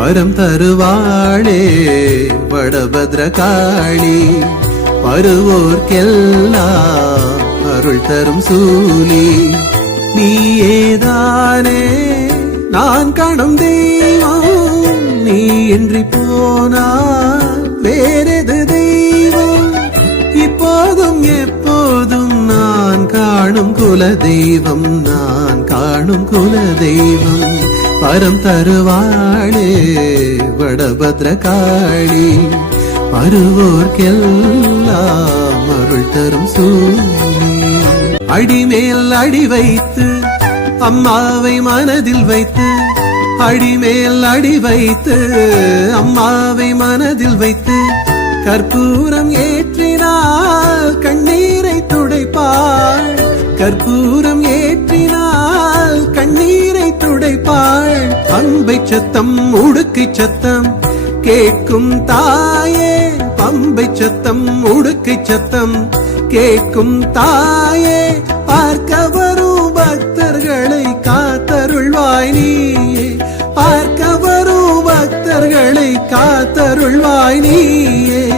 வரம் தருவாளே வடபத்ரகாளி. வருவோர்க்கெல்லாம் அருள் தரும் சூலி. நீயேதானே நான் காணும் தெய்வம். நீ இன்றி போனால் வேறெது தெய்வம்? இப்போதும் எப்போதும் நான் காணும் குல தெய்வம் நான் காணும் குல தெய்வம் பரம் தருவாளே வடபத்ரகாளி. வருவோர்க்கெல்லாம் அருள் தரும் சூழி அடிமேல் அடி வைத்து அம்மாவை மனதில் வைத்து அடிமேல் அடி வைத்து அம்மாவை மனதில் வைத்து கற்பூரம் ஏற்றினால் கண்ணீரை துடைப்பாள். கற்பூரம் ஏற்றினால் பம்பை சத்தம் உடுக்கை சத்தம். கேட்கும் தாயே பம்பை சத்தம் உடுக்கை சத்தம். கேட்கும் தாயே பார்க்க வரும் பக்தர்களை காத்தருள்வாய் நீயே. பார்க்க வரும் பக்தர்களை காத்தருள்வாய் நீயே.